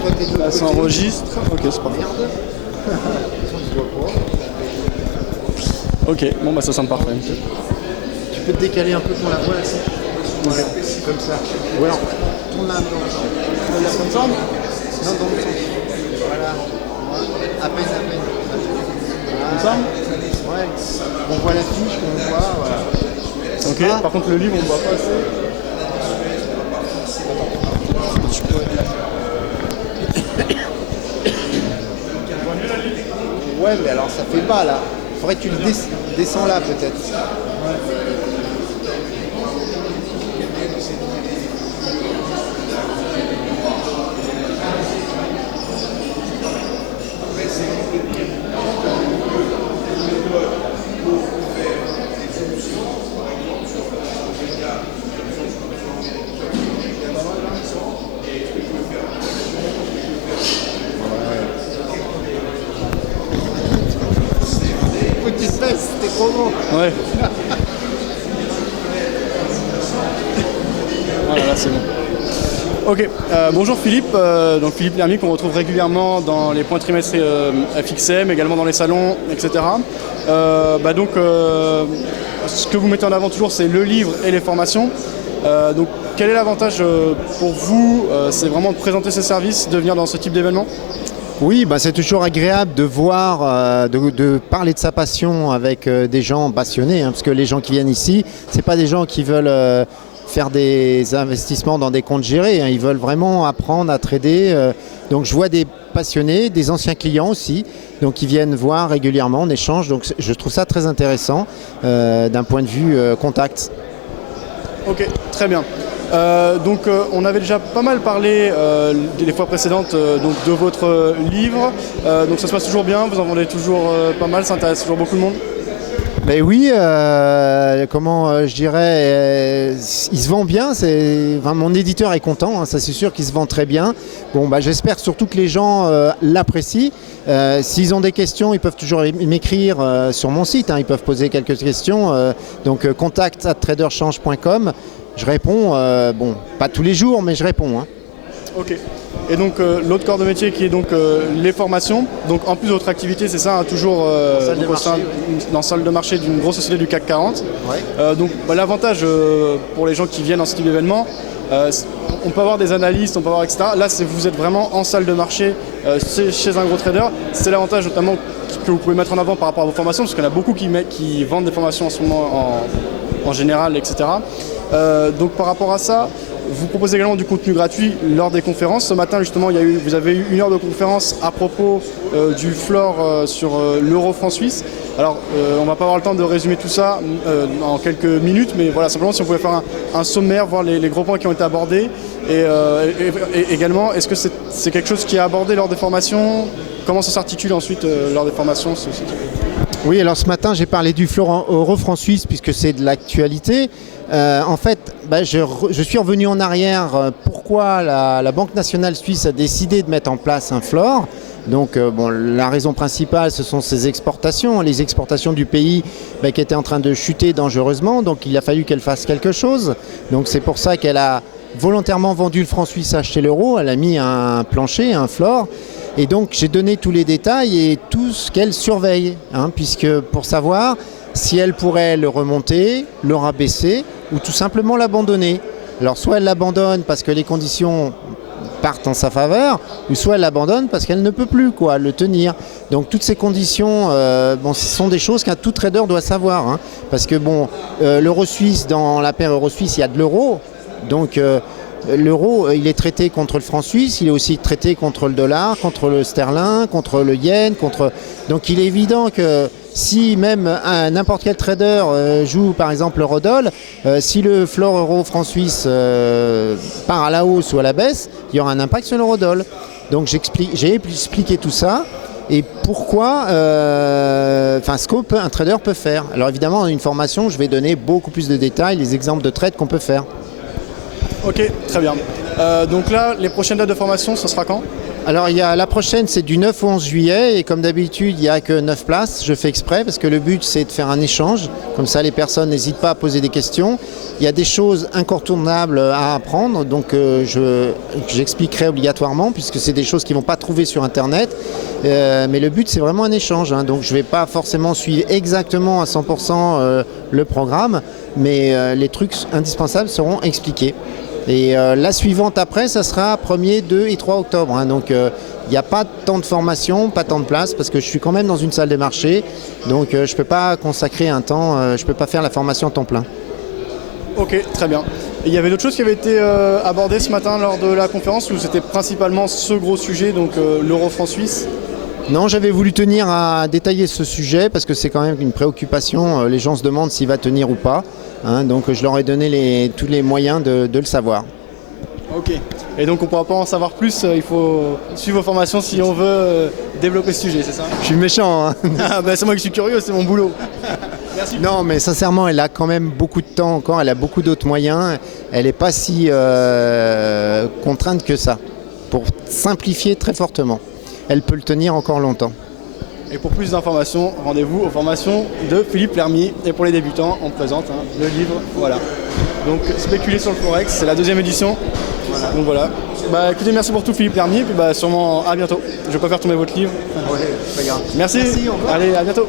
toi t'es de l'autre Là, ça côté. enregistre. Ok, c'est pas grave. Merde. On se voit pas. Ok, bon bah ça semble parfait. Tu peux te décaler un peu pour la voix là, voilà, comme ça. Ou alors, tourne un peu. On va la comme ça. Non, dans le sens. Voilà. À peine, à peine. Comme ça. Ouais. On voit la fiche, on voit, voilà. Ok, par contre le livre on ne voit pas assez. Ouais, mais alors ça fait bas là. Faudrait que tu le descends là peut-être. Faut que tu te baisses, c'était trop bon. Ouais. Voilà, là c'est bon. Ok, bonjour Philippe, donc Philippe Lermy qu'on retrouve régulièrement dans les points trimestriels FXM, également dans les salons, etc. Ce que vous mettez en avant toujours c'est le livre et les formations. Donc quel est l'avantage pour vous c'est vraiment de présenter ces services, de venir dans ce type d'événement? Oui, bah c'est toujours agréable de voir, de parler de sa passion avec des gens passionnés, hein, parce que les gens qui viennent ici, c'est pas des gens qui veulent faire des investissements dans des comptes gérés, hein, ils veulent vraiment apprendre à trader. Donc je vois des passionnés, des anciens clients aussi, donc qui viennent voir régulièrement, on échange, donc je trouve ça très intéressant d'un point de vue contact. Ok, très bien. On avait déjà pas mal parlé les fois précédentes donc de votre livre. Donc ça se passe toujours bien, vous en vendez toujours pas mal, ça intéresse toujours beaucoup de monde. Mais oui, je dirais, il se vend bien. Mon éditeur est content, hein, ça c'est sûr qu'il se vend très bien. Bon, bah, j'espère surtout que les gens l'apprécient. S'ils ont des questions, ils peuvent toujours m'écrire sur mon site, hein, ils peuvent poser quelques questions. Contact@traderchange.com. Je réponds, pas tous les jours, mais je réponds. Hein. Ok. Et donc l'autre corps de métier qui est donc les formations. Donc en plus de votre activité, c'est ça, hein, toujours dans salle de marché d'une grosse société du CAC 40. Ouais. L'avantage pour les gens qui viennent dans ce type d'événement, on peut avoir des analystes, on peut avoir etc. Là, vous êtes vraiment en salle de marché chez un gros trader. C'est l'avantage notamment que vous pouvez mettre en avant par rapport à vos formations, parce qu'il y en a beaucoup qui vendent des formations en ce moment en général, etc. Donc par rapport à ça, vous proposez également du contenu gratuit lors des conférences. Ce matin, justement, vous avez eu 1 heure de conférence à propos du floor sur l'euro-franc suisse. Alors, on ne va pas avoir le temps de résumer tout ça en quelques minutes, mais voilà, simplement si on pouvait faire un sommaire, voir les gros points qui ont été abordés. Et également, est-ce que c'est quelque chose qui est abordé lors des formations? Comment ça s'articule ensuite lors des formations Oui, alors ce matin, j'ai parlé du floor euro-franc suisse puisque c'est de l'actualité. En fait, je suis revenu en arrière. Pourquoi la Banque nationale suisse a décidé de mettre en place un floor? Donc, la raison principale, ce sont ses exportations. Les exportations du pays qui étaient en train de chuter dangereusement. Donc, il a fallu qu'elle fasse quelque chose. Donc, c'est pour ça qu'elle a volontairement vendu le franc suisse, acheté l'euro. Elle a mis un plancher, un floor. Et donc, j'ai donné tous les détails et tout ce qu'elle surveille, hein, puisque pour savoir si elle pourrait le remonter, le rabaisser ou tout simplement l'abandonner. Alors, soit elle l'abandonne parce que les conditions partent en sa faveur, ou soit elle l'abandonne parce qu'elle ne peut plus le tenir. Donc, toutes ces conditions, ce sont des choses qu'un tout trader doit savoir. Hein, parce que, l'euro suisse, dans la paire euro suisse, il y a de l'euro. Donc, l'euro, il est traité contre le franc suisse, il est aussi traité contre le dollar, contre le sterling, contre le yen, Donc il est évident que si même n'importe quel trader joue par exemple l'eurodoll, si le floor euro franc suisse part à la hausse ou à la baisse, il y aura un impact sur l'eurodoll. Donc j'ai expliqué tout ça et pourquoi, ce qu'un trader peut faire. Alors évidemment, dans une formation, je vais donner beaucoup plus de détails, les exemples de trades qu'on peut faire. Ok, très bien. Donc là, les prochaines dates de formation, ce sera quand ? Alors la prochaine, c'est du 9 au 11 juillet et comme d'habitude, il n'y a que 9 places. Je fais exprès parce que le but, c'est de faire un échange. Comme ça, les personnes n'hésitent pas à poser des questions. Il y a des choses incontournables à apprendre, donc j'expliquerai obligatoirement puisque c'est des choses qu'ils ne vont pas trouver sur Internet. Mais le but, c'est vraiment un échange. Donc je ne vais pas forcément suivre exactement à 100% le programme, mais les trucs indispensables seront expliqués. Et la suivante après, ça sera 1er, 2 et 3 octobre. Donc il n'y a pas tant de formation, pas tant de place, parce que je suis quand même dans une salle des marchés. Donc je ne peux pas consacrer un temps, je ne peux pas faire la formation en temps plein. Ok, très bien. Et il y avait d'autres choses qui avaient été abordées ce matin lors de la conférence, ou c'était principalement ce gros sujet, donc l'euro-franc suisse? Non, j'avais voulu tenir à détailler ce sujet parce que c'est quand même une préoccupation. Les gens se demandent s'il va tenir ou pas. Donc je leur ai donné tous les moyens de le savoir. Ok. Et donc on ne pourra pas en savoir plus, il faut suivre vos formations si on veut développer ce sujet, c'est ça? Je suis méchant. Ah, bah, c'est moi qui suis curieux, c'est mon boulot. Merci. Non, mais sincèrement, elle a quand même beaucoup de temps encore, elle a beaucoup d'autres moyens. Elle n'est pas si contrainte que ça, pour simplifier très fortement. Elle peut le tenir encore longtemps. Et pour plus d'informations, rendez-vous aux formations de Philippe Lermy. Et pour les débutants, on présente le livre. Voilà. Donc, Spéculer sur le Forex, c'est la 2e édition. Voilà. Donc voilà. Bah écoutez, merci pour tout Philippe Lermy. Et puis bah sûrement à bientôt. Je vais pas faire tomber votre livre. Ouais, pas grave. Merci. Merci, au revoir. Allez, à bientôt.